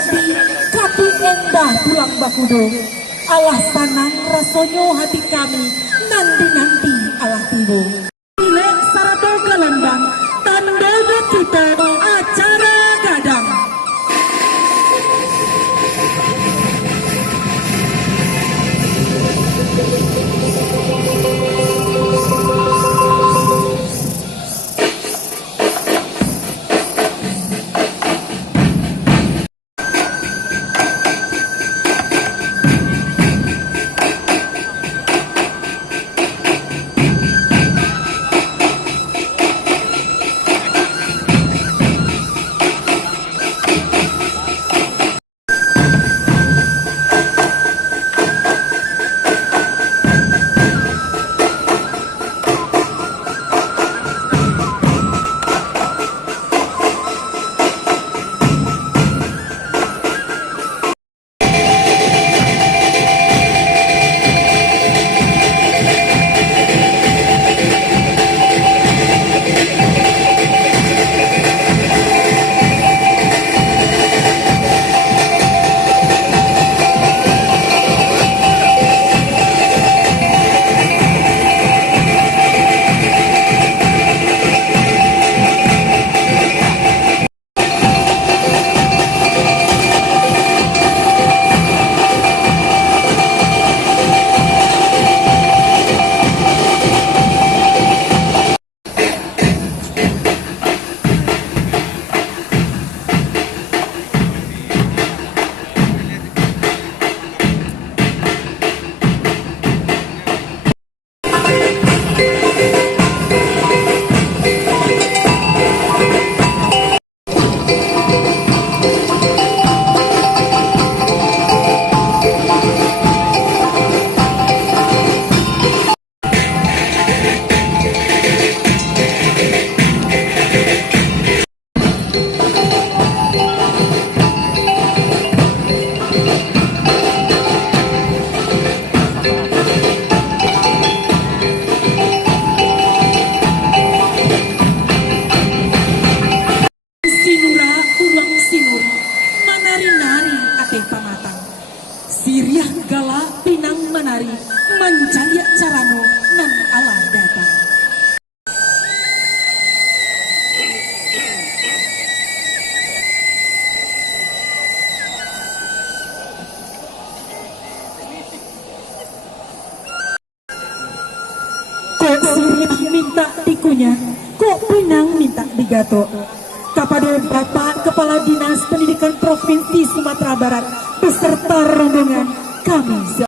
Jati kapi endah pulang bakudo. Allah sanang rasonyo hati kami nanti-nanti Allah tibo. Pilek sarato galambang tanda kita acara gadang. Siriah gala pinang menari manjaya carano nan Allah datang. Kok siriah minta tikunya, kok pinang minta digato. Kepada Bapak Kepala Dinas Pendidikan Provinsi Sumatera Barat beserta rombongan kami.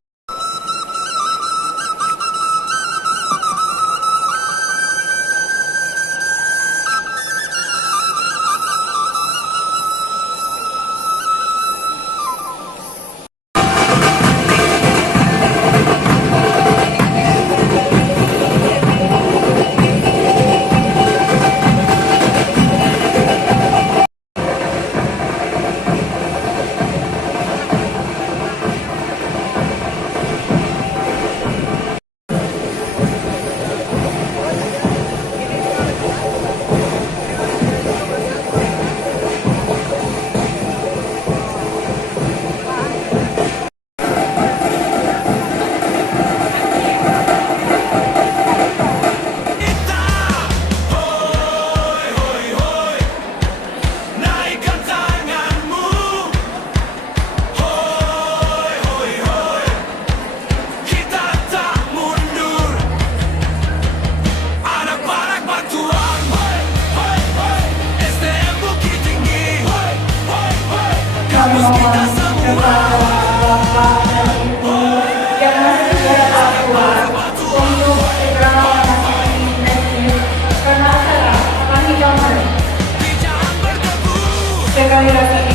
Sekali lagi,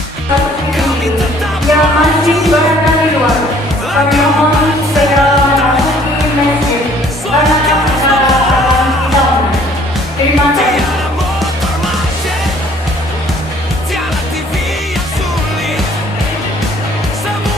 yang masih berada di luar, kami mohon segera memasuki masjid karena acara akan dimulai. Terima kasih. Semua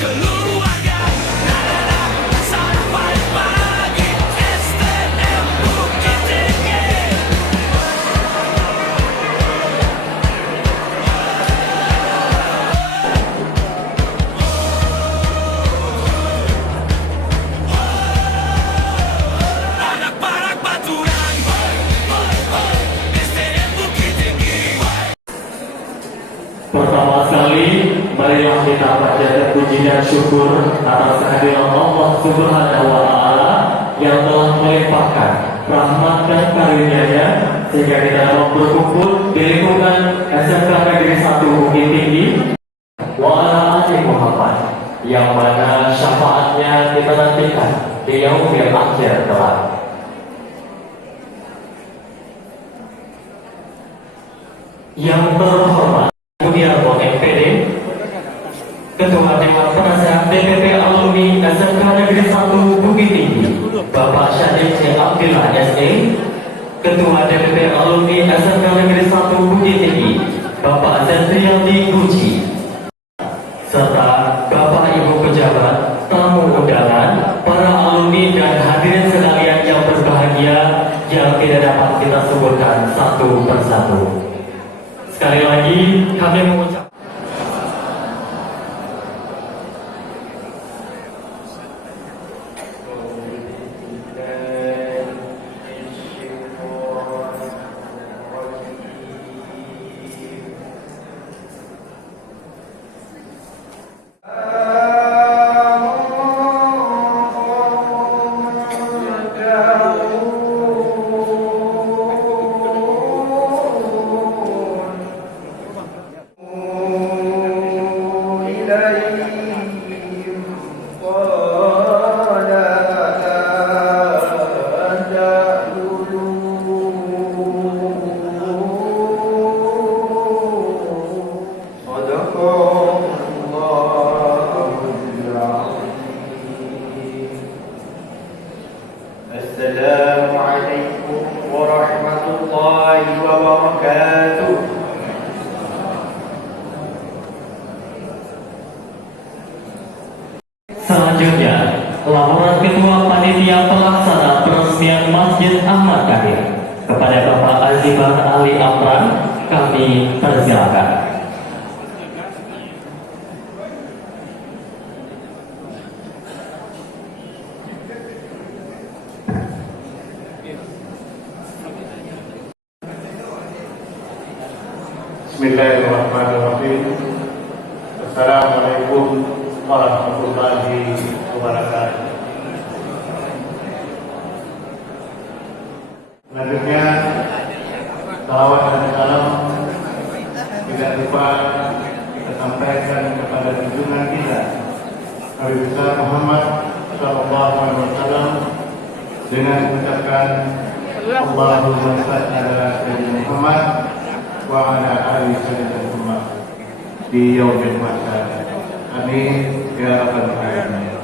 keluarga. Sampai pagi STM Bukit Tinggi. Anak-anak Baturan, STM Bukit Tinggi. Pertama sekali, marilah kita panjatkan puji dan syukur atas kehadiran Allah Subhanahu wa Ta'ala yang telah melimpahkan rahmat dan karunia-Nya sehingga kita dapat berkumpul di lingkungan SMK Negeri 1 Bukit Tinggi wa ala ali Muhammad yang mana syafaatnya kita nantikan di yaumil akhir kelak. Yang terhormat Budiarto MPD, Ketua Dewan Penasehat DPP Alumni SMK Negeri 1 Bukit Tinggi, Bapak Syahid C. Abdillah SE, Ketua DPP Alumni SMK Negeri 1 Bukit Tinggi, Bapak Zentriandi Guci, serta Bapak Ibu pejabat, tamu undangan, para alumni dan hadirin sekalian yang berbahagia yang tidak dapat kita sebutkan satu persatu. Sekali lagi kami mengucapkan Assalamualaikum warahmatullahi wabarakatuh. selanjutnya laporan Ketua Panitia Pelaksana Peresmian Masjid Ahmad Kahir kepada Bapak Azibar Ali Amran kami persilakan. Bismillahirrahmanirrahim. Assalamualaikum warahmatullahi wabarakatuh. Selanjutnya, salawat dan salam tidak lupa kita sampaikan kepada junjungan kita Nabi besar Muhammad Sallallahu Alaihi Wasallam dengan mengucapkan Allahumma shalli ala sayyidina Muhammad wa ala ali sayyidina Muhammad di yaumil mahsyar. Amin ya rabbal alamin.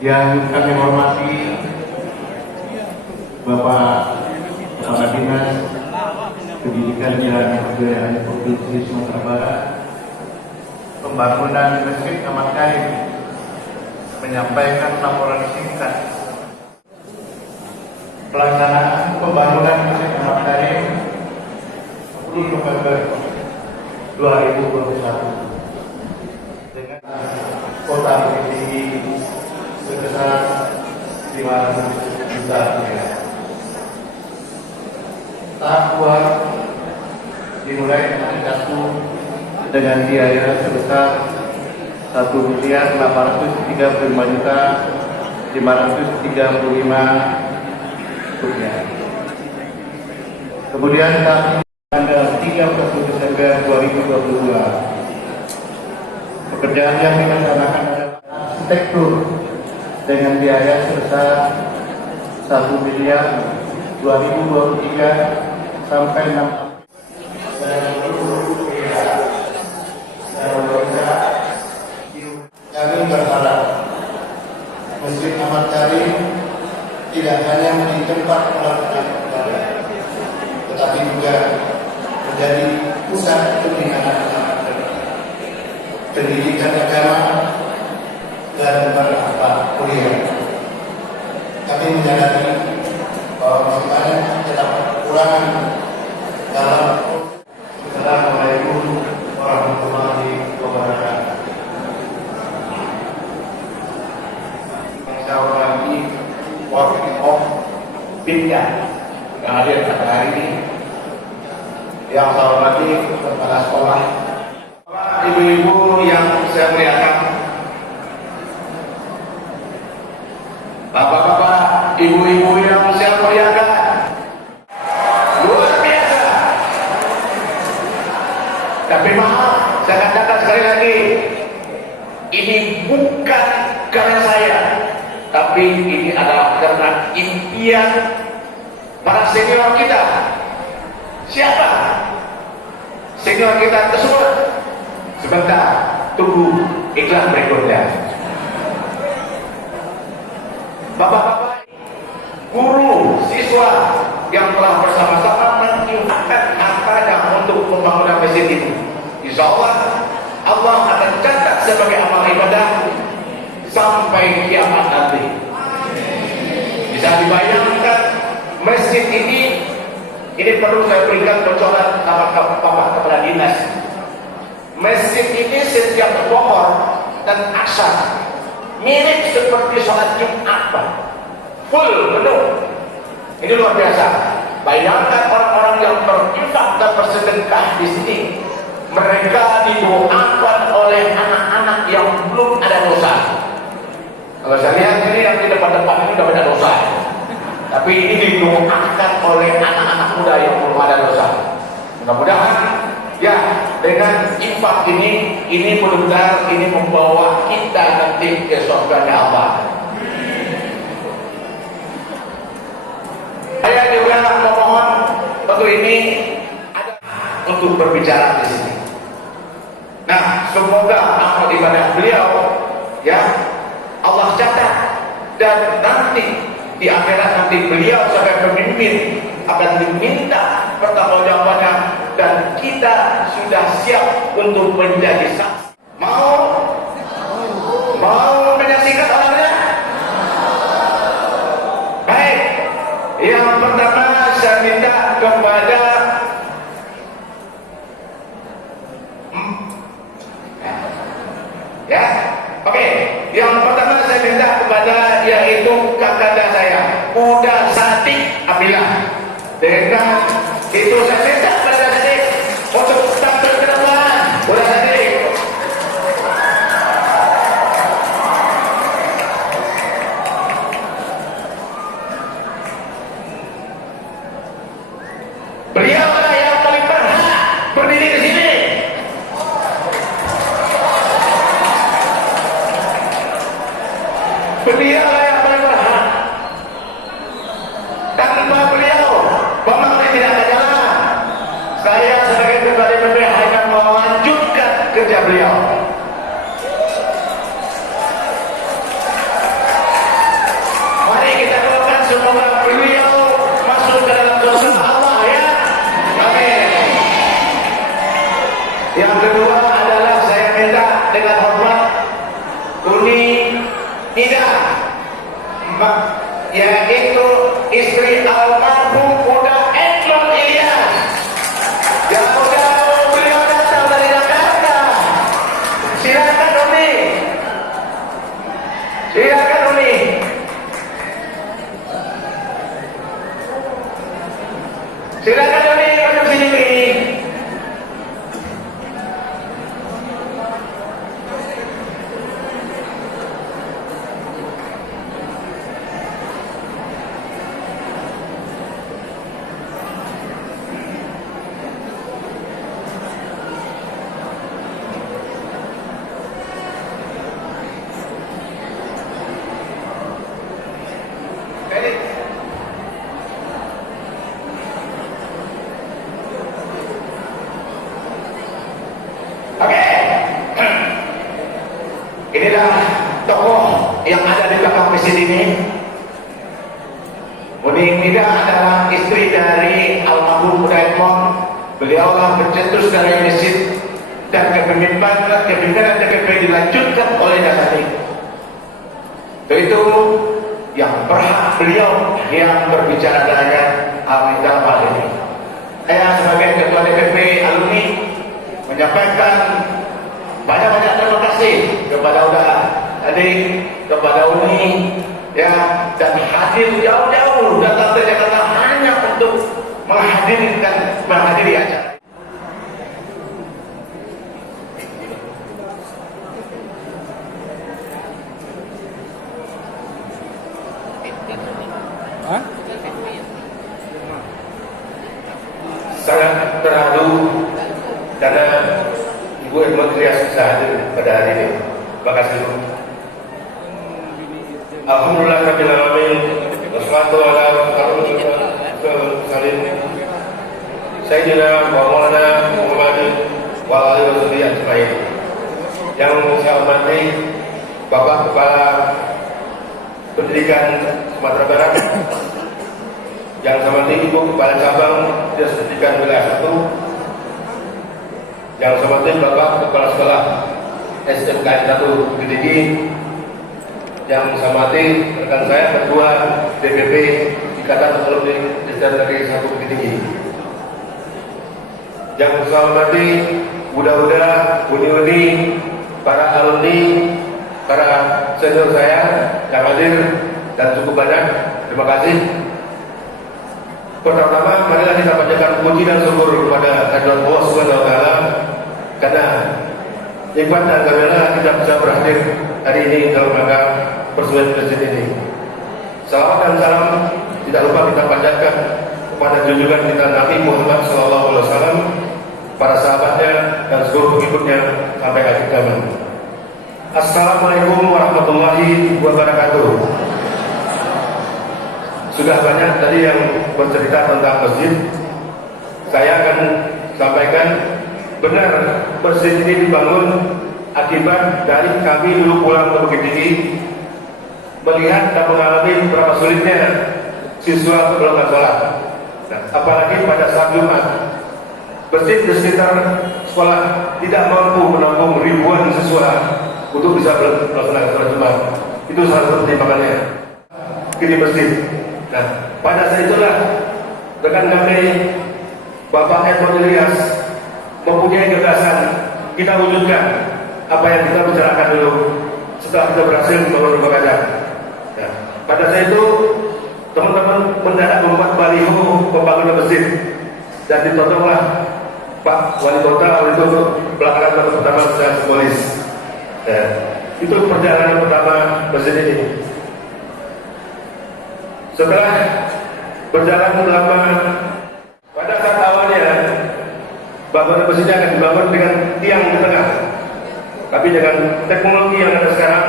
Yang kami hormati Bapak Kepala Dinas Pendidikan dan Kebudayaan Provinsi Sumatera Barat, Pembangunan Masjid Ahmad Kahir menyampaikan laporan singkat pelaksanaan pembangunan Masjid Ahmad Kahir 10 November 2021 dengan kota Bukit Tinggi sebesar 500 juta rupiah. Tahap 2 dimulai dengan satu dengan biaya sebesar 1.835.535 rupiah. Kemudian tanggal 31 Desember 2022, pekerjaan yang dilaksanakan adalah arsitektur dengan biaya sebesar 1.223 sampai 6. Kami berharap Masjid Ahmad Kahir tidak hanya menjadi tempat pelaksanaan ibadah, tetapi juga menjadi pusat pembinaan pendidikan agama, dan berakhlak mulia. Kami menyadari bahwa masih banyak terdapat kekurangan dalam. Assalamualaikum warahmatullahi wabarakatuh. Saya hormati wakil of Binja yang hadir pada hari ini, yang saya hormati kepala sekolah, ibu-ibu yang saya muliakan, bapak-bapak, ibu-ibu yang saya muliakan, luar biasa. Tapi maaf, saya katakan sekali lagi, ini bukan karena saya, tapi ini adalah karena impian para senior kita. Siapa senior kita tersebut? Sebentar, tunggu iklan berikutnya. Bapak-bapak, guru, siswa yang telah bersama-sama menginfakkan hartanya untuk pembangunan masjid ini, insya Allah, Allah akan catat sebagai amal ibadah sampai kiamat nanti. Bisa dibayangkan masjid ini perlu saya berikan bocoran sama Bapak Kepala Dinas. Masjid ini setiap Zuhur dan Asar mirip seperti sholat Jumat, full penuh. Ini luar biasa. Bayangkan orang-orang yang berinfak dan bersedekah di sini, mereka didoakan oleh anak-anak yang belum ada dosa. Kalau saya lihat ini yang di depan-depan ini udah banyak dosa, tapi ini didoakan oleh anak-anak muda yang belum ada dosa. Mudah-mudahan ya dengan infak ini benar-benar ini membawa kita nanti ke surganya Allah. Saya juga memohon untuk ini ada untuk berbicara di sini. Nah, semoga amal ibadah beliau ya Allah catat, dan nanti di akhirat nanti beliau sebagai pemimpin akan diminta pertanggungjawabannya, dan kita sudah siap untuk menjadi saksi. Mau menyaksikan orangnya? Baik. Yang pertama saya minta kepada ya, oke. Yang pertama saya minta kepada yaitu kakanda saya, Uda Sadik Abilah. Dengan itu saya minta kepada Sadik untuk tampil ke depan. Uda Sadik. Beliau adalah yang paling berhak berdiri di sini. Beliau yang paling berhak. Tanpa beliau, pembangunan tidak akan jalan. Saya sebagai ketua DPP hanya melanjutkan kerja beliau. Mari kita doakan semoga beliau masuk ke dalam surga Allah ya. Amin. Yang kedua adalah saya minta dengan hormat Uni tidak, yaitu istri almarhum Uda Edlon Ilyas, yang udah beliau datang dari Jakarta. Silakan Uni, silakan Uni. Silakan Uni, masuk sini Uni. Oke. Inilah tokoh yang ada di belakang masjid ini. Uni Mida adalah istri dari almarhum Uda Edlon. Beliaulah pencetus dari masjid dan kepemimpinan Dasani. Itu yang berhak beliau yang berbicara dengan dalam hal ini. Saya sebagai Ketua DPP Alumni menyampaikan banyak-banyak terima kasih kepada adik, kepada Uni, ya, dan hadir jauh-jauh datang ke Jakarta hanya untuk menghadiri acara. Sangat terharu karena Ibu Edmond Rias bisa hadir pada hari ini. Terima kasih. Alhamdulillah rabbil alamin. Wassalatu ala rasulillah. Sayyidina Maulana Muhammad wa alihi wasallam ajmain. Yang saya hormati Bapak Kepala Pendidikan Sumatera Barat, yang saya hormati Ibu Kepala Cabang Dinas Pendidikan Wilayah 1, yang saya hormati Bapak Kepala Sekolah SMKN 1 Bukit Tinggi, yang saya hormati rekan saya Ketua DPP Ikatan Alumni Desa Negeri 1 Bukit Tinggi, yang saya hormati Buda-buda, uni-uni, para alumni, para senior saya yang hadir dan cukup banyak. Terima kasih. Pertama-tama marilah kita panjatkan puji dan syukur kepada kehadirat Allah Subhanahu wa taala karena nikmat dan karunia kita bisa berhadir hari ini dalam rangka persembahan presiden ini. Salawat dan salam tidak lupa kita panjatkan kepada junjungan kita Nabi Muhammad SAW, para sahabatnya dan seluruh pengikutnya sampai akhir zaman. Assalamualaikum warahmatullahi wabarakatuh. Sudah banyak tadi yang bercerita tentang masjid. Saya akan sampaikan, benar masjid ini dibangun akibat dari kami dulu pulang ke Bukit Tinggi, melihat dan mengalami berapa sulitnya siswa berangkat sholat. Nah, apalagi pada saat Jumat, masjid di sekitar sekolah tidak mampu menampung ribuan siswa untuk bisa melaksanakan sholat Jumat. Itu salah satu pertimbangannya di masjid. Nah, pada saat itulah rekan kami Bapak Edmond Rias mempunyai gagasan, kita wujudkan apa yang kita bicarakan dulu setelah kita berhasil membangun rumah kaca. Nah, pada saat itu teman-teman mendadak membuat baliho pembangunan masjid dan ditodonglah Pak Wali Kota waktu itu belakangan tahun pertama saya simbolis. Nah, itu perjalanan pertama masjid ini. Setelah berjalan lama, pada saat awalnya bangunan masjidnya akan dibangun dengan tiang di tengah. Tapi dengan teknologi yang ada sekarang,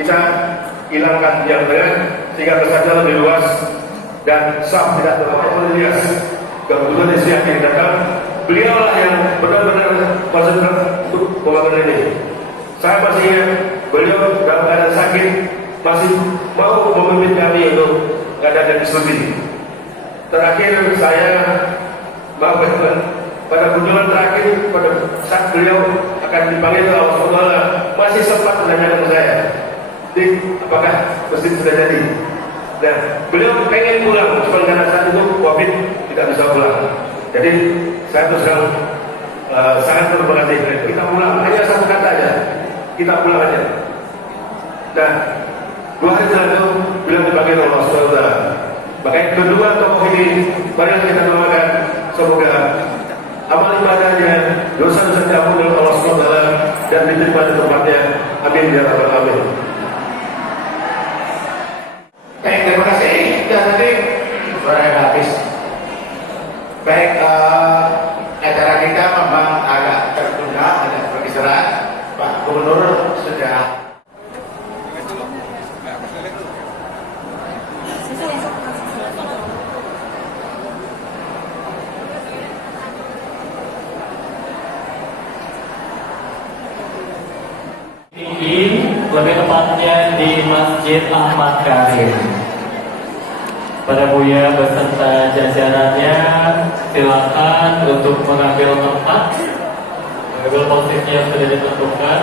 kita hilangkan tiang tengah sehingga kesannya lebih luas dan saf tidak terlalu luas. Kemudian isi yang datang, beliaulah yang benar-benar konsen untuk pembangunan ini. Saya masih ingat beliau dalam keadaan sakit masih mau memimpin kami untuk mengadakan diskusi. Terakhir saya pada kunjungan terakhir pada saat beliau akan dipanggil oleh Allah SWT, masih sempat menanyakan saya, apakah masjid sudah jadi? Dan beliau pengen pulang, cuma karena saat itu COVID tidak bisa pulang. Jadi saya terus sangat berterima kasih. Kita pulang, hanya satu kata aja, kita pulang aja. Nah, 2 hari setelah itu beliau dipanggil oleh Allah SWT. Makanya kedua tokoh ini, mari kita doakan semoga amal ibadahnya, dosa-dosa diampuni oleh Allah SWT dan diterima di tempatnya. Amin ya rabbal alamin. Baik, terima kasih. Dan nanti sudah habis. Baik, acara kita memang agak tertunda, agak beristirahat. Pak Gubernur sudah. Lebih tepatnya di Masjid Ahmad Karim. Pada Buya beserta jajarannya silakan untuk mengambil tempat, mengambil posisi yang sudah ditentukan.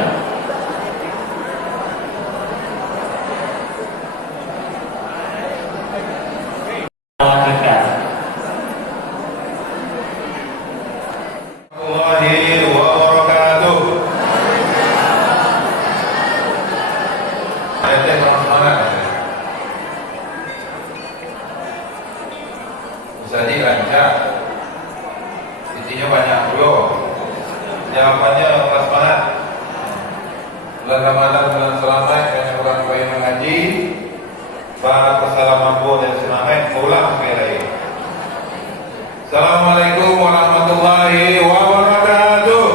bulan Ramadan bulan selamat dan orang tua yang mengaji, para peserta mampu dan semangat pulang sekali lagi. Assalamualaikum warahmatullahi wabarakatuh.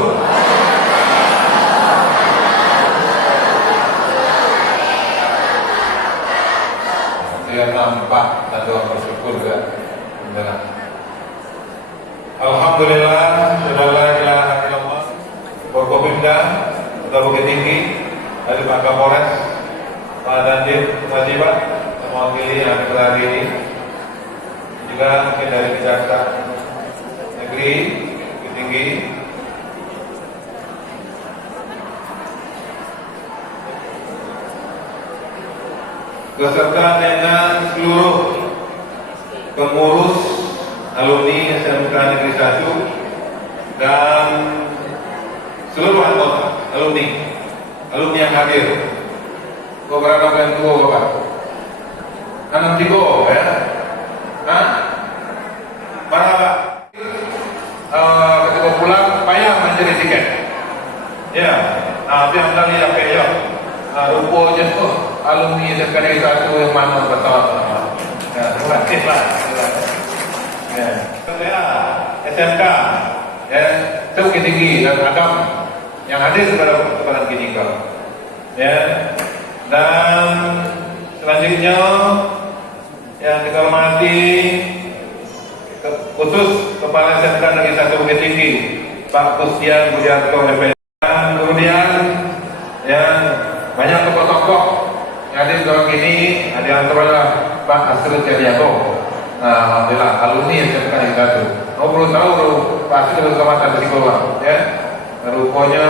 Saya nampak dan doa bersyukur juga. Alhamdulillah, sudah la ilaha illallah. Forkopimda, Kota Bukit Tinggi, dari Pak Kapolres, Pak Dandim, Wajibat, mewakili yang hari ini, juga mungkin dari Kejaksaan Negeri Bukit Tinggi, beserta dengan seluruh pengurus alumni SMK Negeri 1 dan seluruh anggota alumni yang hadir. Beberapa kan tua bapak, kanan tigo ya, para ketika pulang payah mencari tiket, ya, tapi anda lihat kayak rupanya alumni SMK Negeri 1 yang mana bersama-sama. Ya, terima kasih Pak. Ya, SMK, ya, Bukit Tinggi dan Agam yang hadir pada kesempatan ini kau, ya, dan selanjutnya yang kita hormati khusus Kepala SMK Negeri 1 Bukit Tinggi Pak Kustian Budiarto FPD, dan kemudian yang banyak tokoh-tokoh yang hadir dalam ini, ada antaranya Pak Asrul Cediago. Alhamdulillah, alumni SMK Negeri 1. Perlu tahu pasti terus kecamatan di bawah, ya. Rupanya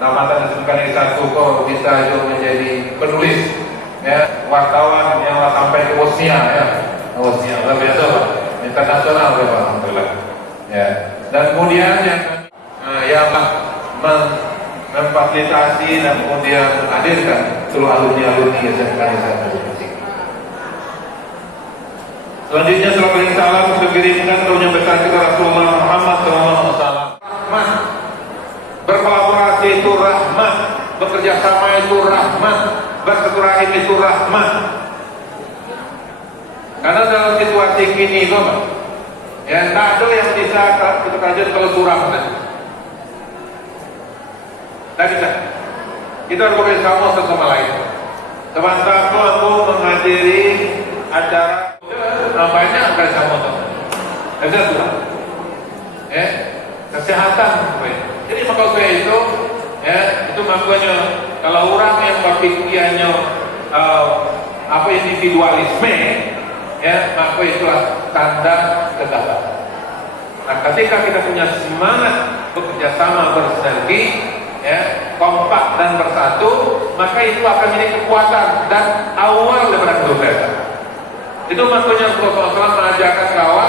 kecamatan SMK Negeri 1 kok bisa itu menjadi penulis, ya, wartawan yang sampai ke Bosnia, ya. Bosnia, luar biasa Pak. Internasional, ya Pak. Alhamdulillah. Ya. Dan kemudian yang memfasilitasi dan kemudian menghadirkan seluruh alumni SMK Negeri 1. Selanjutnya selamat salam untuk kirimkan kerunya besar kita Rasulullah Muhammad SAW. Rahmat, berkolaborasi itu rahmat, bekerja sama itu rahmat, bersilaturahim itu rahmat. Karena dalam situasi kini, ya, tak ada yang bisa kita kajian kalau surah, tak bisa. Kita harus bekerja sama sesama lain. Sementara aku menghadiri acara banyak kali sama ada tuh, ya, kesehatan. Jadi maka saya itu, ya, itu makanya kalau orang yang berpikirnya apa individualisme, ya, maka itulah tanda kegagalan. Nah, ketika kita punya semangat bekerja sama bersinergi, ya, kompak dan bersatu, maka itu akan menjadi kekuatan dan awal daripada kesuksesan. Itu makanya Rasulullah SAW mengajarkan bahwa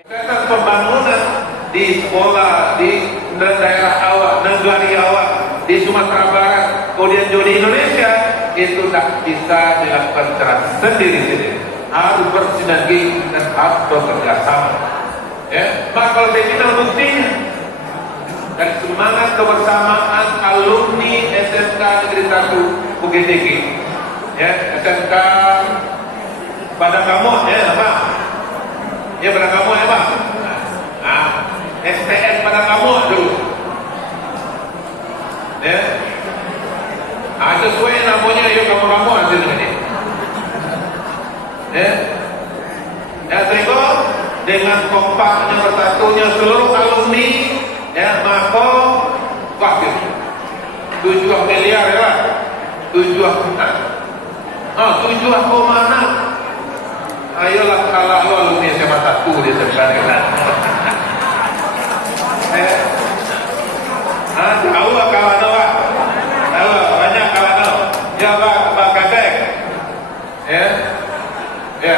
kegiatan pembangunan di sekolah, di daerah awal, negeri awal, di Sumatera Barat, kemudian juga di Indonesia, itu tak bisa dilakukan secara sendiri-sendiri. Harus bersinergi dan harus bekerja sama. Ya, maka kalau kita buktinya dari semangat kebersamaan alumni SMK Negeri 1 Bukit Tinggi, ya, SMK Padang Kamu, ya Pak, ya Padang Kamu, ya Pak. Nah, STN Padang Kamu dulu, ya. Ada sesuai namanya, yuk kamu hasil ini, ya. Ya, terima dengan kompaknya bersatunya seluruh alumni, ya, maka wakil 7 miliar, ya Pak. 7 kemana? Ayolah kalah lo alumni SMA 1 di SMK. Tahu kawan Pak? Halo, banyak kawan. Ya Pak Kadek. Ya. Ya.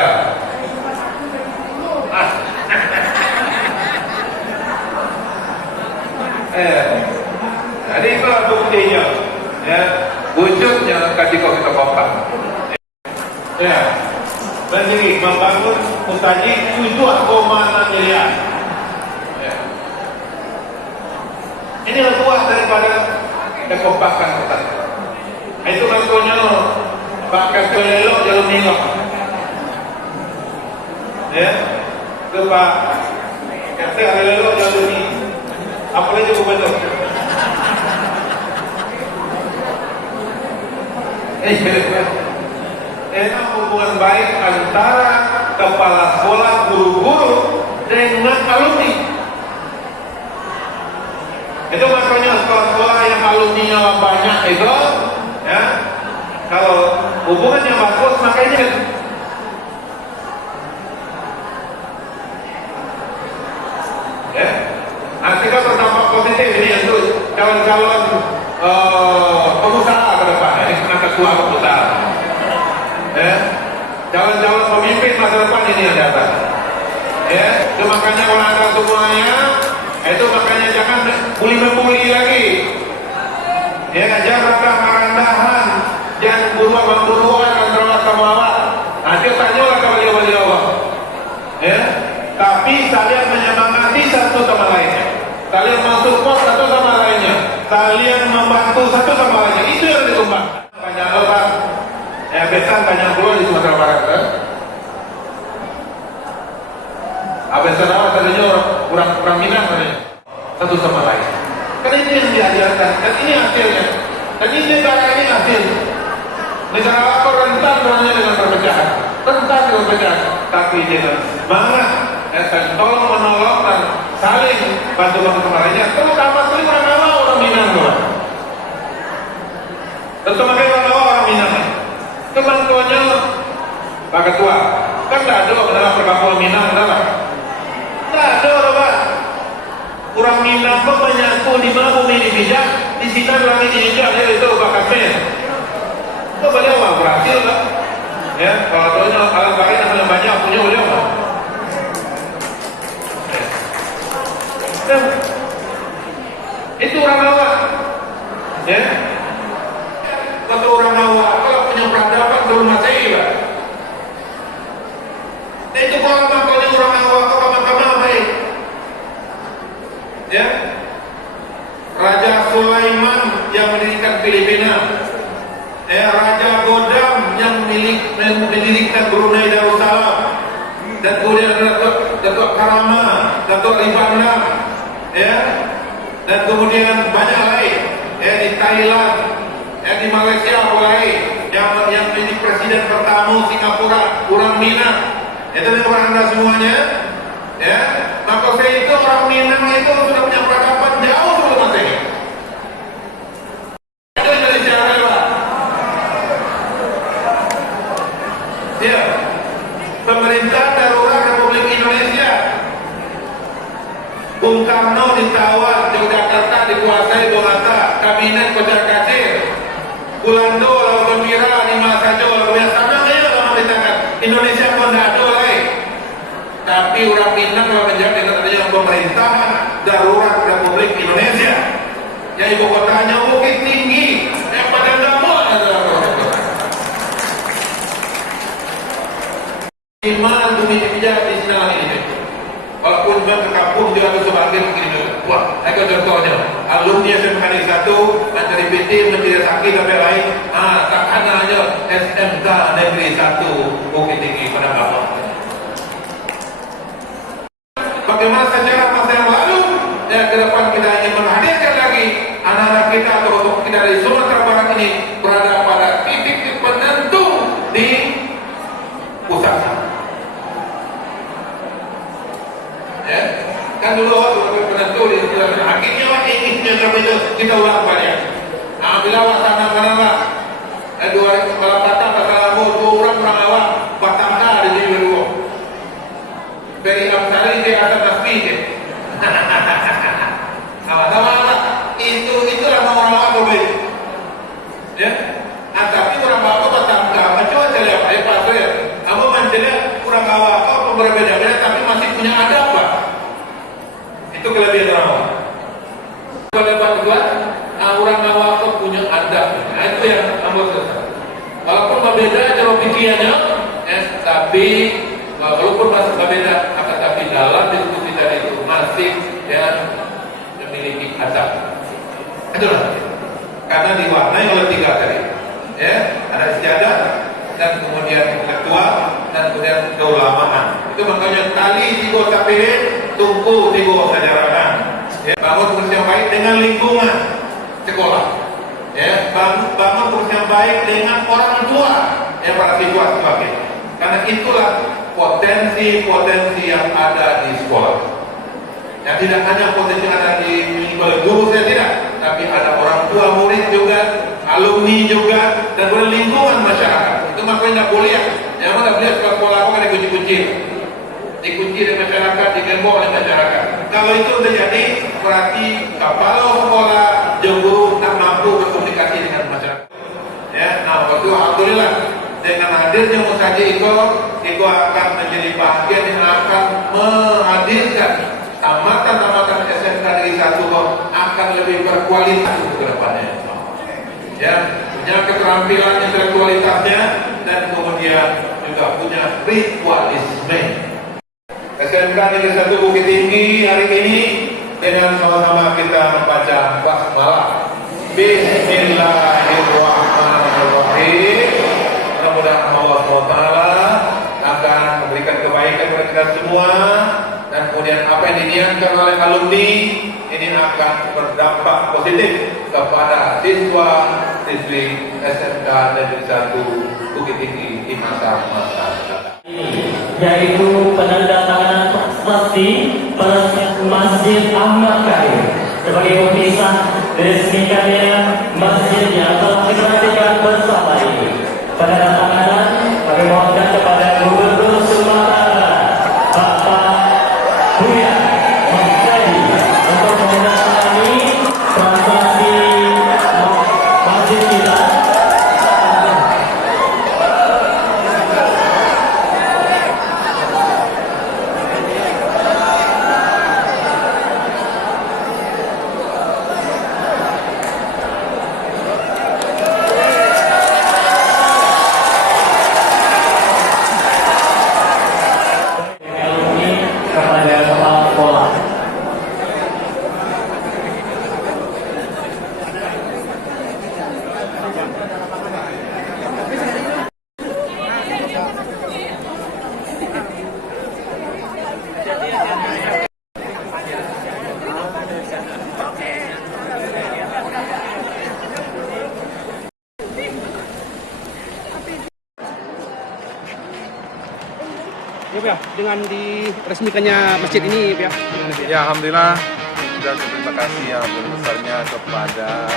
Jadi itu buktinya, ya, wujudnya ketika kita kompak. Ya. Dan ini membangun mustajik 7,6 miliar. Ya. Ini buah daripada kekompakan kita. Itu ngakunya Pak Kastelelo jalur nilok. Ya, itu Pak Kastelelo jalur ini. Apa lagi gubernur? Enak hubungan baik antara kepala sekolah, guru-guru dengan alumni. Itu makanya sekolah-sekolah yang alumninya banyak itu, ya, kalau hubungannya bagus makanya ya, nanti kan berdampak positif ini untuk calon-calon pengusaha ke depan. Ini kena ketua pengusaha. Ya, calon-calon pemimpin masa depan ini yang datang. Ya, itu makanya kalau ada semuanya, itu makanya jangan bully lagi. Ya, jangan rendah-rendahan, jangan buruan antara sama awak. Nanti tanyalah ke beliau-beliau. Ya, tapi saling menyemangati satu sama lainnya, saling mensupport satu sama lainnya, saling membantu satu sama lainnya. Itu yang dikembang. Banyak orang, ya besan banyak pulau di Sumatera Barat. Kan? Besan apa tadinya orang Minang katanya. Satu sama lain. Karena ini yang diajarkan, dan ini hasilnya. Dan ini negara ini hasil. Negara apa rentan dengan perpecahan, rentan dengan perpecahan, tapi dengan semangat dan tolong menolong dan saling bantu sama lainnya. Terutama sekali orang awal orang Minang doang. Terutama sekali orang awal orang Minang. Kebantuannya Pak Ketua, kan tidak ada dalam perkampungan Minang, tidak ada Pak. Orang Minang kok menyatu di mana bumi ini bijak, di sini langit ini bijak, dia itu Pak Kasmen. Kok beliau mah berhasil Pak? Ya, kalau tahunya alam baik yang banyak punya beliau Pak. Itu orang awak, ya. Kata orang awak kalau punya peradaban sebelum Masehi, Pak. Nah, itu kalau makanya orang awak ke kamar baik. Ya, Raja Sulaiman yang mendirikan Filipina, ya, Raja Godam yang mendirikan Brunei Darussalam, dan kemudian Datuk Karama, Datuk Ribanda, ya, dan kemudian banyak lain, ya, di Thailand, ya, di Malaysia mulai yang menjadi presiden pertama Singapura, orang Minang, itu orang Anda semuanya. Ya, maka saya itu orang Minang itu sudah punya peradaban jauh sebelum Masehi. Itu Indonesia Pak. Ya, pemerintah darurat Republik Indonesia. Bung Karno ditawar Yogyakarta dikuasai Bung Hatta, kabinet Kocar Kacir. Gulando lalu gembira di masa Jawa biasa dalam pemerintahan Indonesia pun tidak ada lagi. Tapi orang Minang kalau menjadi adanya pemerintahan darurat Republik Indonesia, yang ibu kotanya Bukit Tinggi, yang Padang Damai adalah Iman bumi bijak di sini ini. Walaupun memang ke kampung juga harus sebagai begini. Wah, saya contohnya, alumni SMK 1, Menteri PT, Menteri Sakit sampai lain, takkan hanya SMK Negeri 1 Bukit Tinggi Padang Damai. Bagaimana sejarah masa yang lalu, ya ke depan kita ingin menghadirkan lagi anak-anak kita atau untuk kita dari Sumatera Barat ini berada pada titik penentu di pusat. Ya, kan dulu waktu penentu di pusat. Akhirnya ini kita ulang balik. Bila wasana mana dua kalau Batam Batang orang awak Batam di sini dulu. Dari Amsari dia akan nasbi ke. Sama-sama itulah orang-orang berbeda. Ya, tapi orang awak Batam macam saya pasir. Kamu menjelaskan orang awak berbeda-beda tapi masih punya adab Pak. Itu kelebihan orang awak. Kelebihan kedua, orang awak punya adab. Nah, itu yang kamu selesai. Walaupun berbeda cara pikirnya, tapi walaupun masih berbeda, akan tapi dalam diskusi tadi itu masih yang memiliki adab. Itulah karena diwarnai oleh tiga tadi. ya, ada istiadat, dan kemudian intelektual, dan kemudian keulamaan. Itu makanya tali tiga sapilin, tungku tiga sejarakan. Ya, bangun kursi yang baik dengan lingkungan sekolah. Ya, bangun kursi yang baik dengan orang tua, ya, para siswa sebagainya. Karena itulah potensi-potensi yang ada di sekolah. Yang tidak hanya potensi yang ada di guru saya tidak, tapi ada orang tua murid juga, alumni juga, dan lingkungan masyarakat. Itu makanya tidak boleh. Yang mana boleh sekolah apa kan dikunci-kunci, dikunci oleh masyarakat, digembok oleh masyarakat. Kalau itu terjadi, berarti kalau sekolah dan guru tak mampu berkomunikasi dengan masyarakat. Ya, nah waktu alhamdulillah dengan hadirnya Musaji itu akan menjadi bagian yang akan menghadirkan tamatan SMK Negeri 1 akan lebih berkualitas untuk kedepannya. Ya, punya keterampilan intelektualitasnya dan kemudian juga punya ritualisme. SMK Negeri 1 Bukit Tinggi hari ini dengan sama-sama kita membaca basmalah. Bismillahirrahmanirrahim. Mudah-mudahan Allah SWT akan memberikan kebaikan kepada kita semua, dan kemudian apa yang diniatkan oleh alumni ini akan berdampak positif kepada siswa-siswi SMK Negeri 1 Bukit Tinggi di masa-masa datang. Yaitu penandatanganan prestasi Masjid Ahmad Karim sebagai pemisah diresmikannya masjid yang telah diperhatikan bersama ini. Penandatanganan kami mohonkan kepada Gubernur Sumatera Bapak Buya Muhammadi untuk menandatangani prestasi masjid kita. Ya, dengan diresmikannya masjid ini, ya. Ya, alhamdulillah, dan terima kasih yang besarnya kepada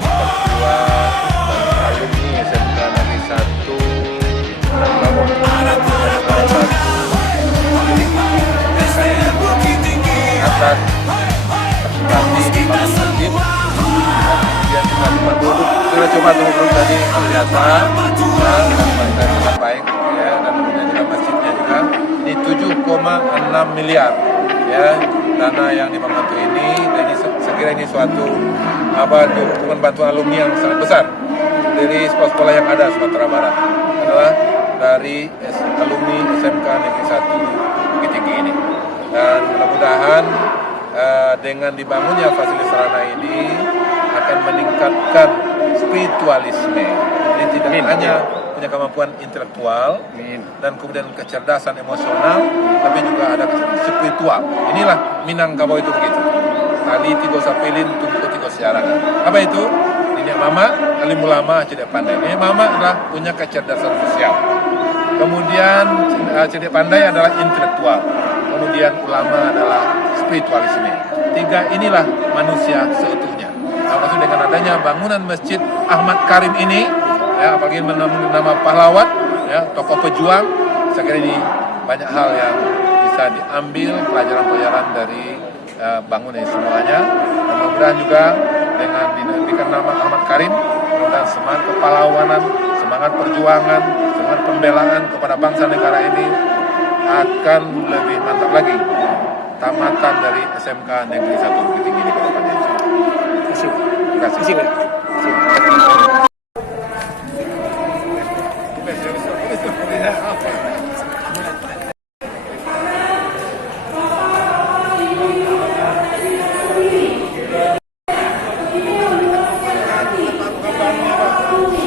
ketua dan alumni SMK Negeri 1 atas partisipasi di masjid. Kemudian juga penduduk kita coba duduk tadi biasa dan baik ya, dan kemudian juga masjidnya juga ini 7,6 miliar ya dana yang dibantu ini. Dan ini sekira ini suatu dukungan bantuan alumni yang sangat besar dari sekolah-sekolah yang ada Sumatera Barat, adalah dari alumni SMK Negeri 1 Bukit Tinggi ini. Dan mudah-mudahan dengan dibangunnya fasilitas sarana ini akan meningkatkan spiritualisme. Jadi tidak hanya punya kemampuan intelektual dan kemudian kecerdasan emosional, tapi juga ada spiritual. Inilah Minangkabau itu begitu. Tali tiga sapilin, tungku tiga siarangan. Apa itu? Ini mama, alim ulama, cerdik pandai. Ini mama adalah punya kecerdasan sosial. Kemudian cerdik pandai adalah intelektual. Kemudian ulama adalah spiritualisme. Tiga inilah manusia seutuhnya. Nah, maksud dengan adanya bangunan Masjid Ahmad Karim ini, ya, apalagi nama pahlawan, ya, tokoh pejuang, saya kira ini banyak hal yang bisa diambil pelajaran-pelajaran dari bangunan ini semuanya. Dan mudah-mudahan juga dengan diberikan nama Ahmad Karim, mudah-mudahan semangat kepahlawanan, semangat perjuangan, semangat pembelaan kepada bangsa negara ini akan lebih mantap lagi tamatan dari SMK Negeri 1 Bukit Tinggi di kedepannya. Terima kasih. kami